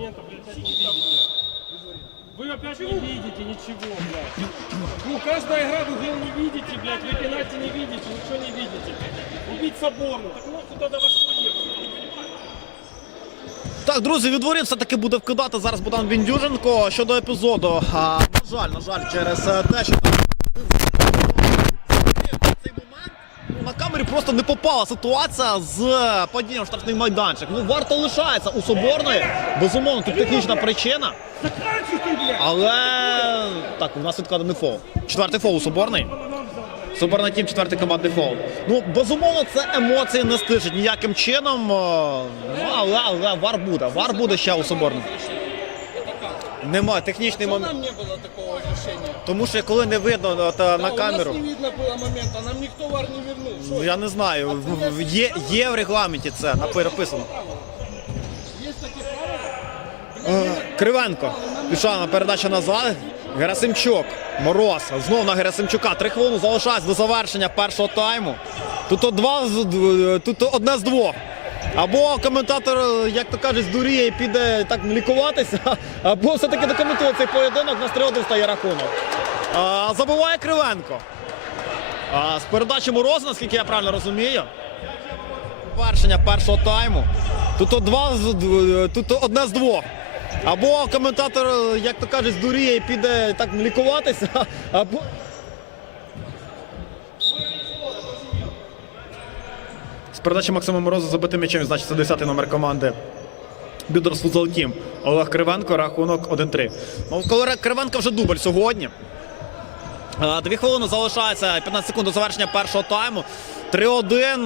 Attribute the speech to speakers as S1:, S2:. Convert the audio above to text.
S1: момента, блядь, опять не видите. Вы опять не видите ничего, блядь. Ну, каждая игра вы гол не видите, блядь, вы пенальти не видите, ничего не видите. Убить соборно. Так ну куда до вас нет?
S2: Так, друзі, від воріт все-таки буде вкидати зараз Богдан Біндюженко щодо епізоду. А, на жаль, на жаль, через е, те, що просто не попала ситуація з падінням штрафний майданчик. Ну, варто лишається у Соборної. Безумовно, тут технічна причина. Але так, у нас відкладений фол. Четвертий фол у Соборний. Соборна тім, четвертий командний фол. Ну, безумовно, це емоції не стишить ніяким чином. е, але, але вар буде. Вар буде ще у Соборному. Немає технічний момент.
S3: нам не было такого решения?
S2: Тому що коли не видно от, е, на камеру.
S3: У нас не видно было момента, нам никто вар не вернул. Что
S2: Ну, я не знаю. в- в- Є, є в регламенті це написано.
S3: Есть такие правила?
S2: Е, Кривенко. Пішла на передача назад. Герасимчук. Мороз. Знов на Герасимчука. Три хвилини залишається до завершення першого тайму. Тут, два, з- тут одне з двох. Або коментатор, як то кажуть, здуріє і піде так лікуватися, або все-таки докоментує цей поєдинок, на 3-1 стає рахунок. А, забиває Кривенко. З передачі Мороза, наскільки я правильно розумію. Завершення першого тайму. Тут два, тут одне з двох. Або коментатор, як то кажуть, здуріє і піде так лікуватися, або. Передачі Максима Мороза забитим м'ячем значиться 10-й номер команди. Бюдерс Футзал Тім. Олег Кривенко, рахунок 1-3. Ну, коли Кривенко вже дубль сьогодні. Дві хвилини залишається 15 секунд до завершення першого тайму. 3-1.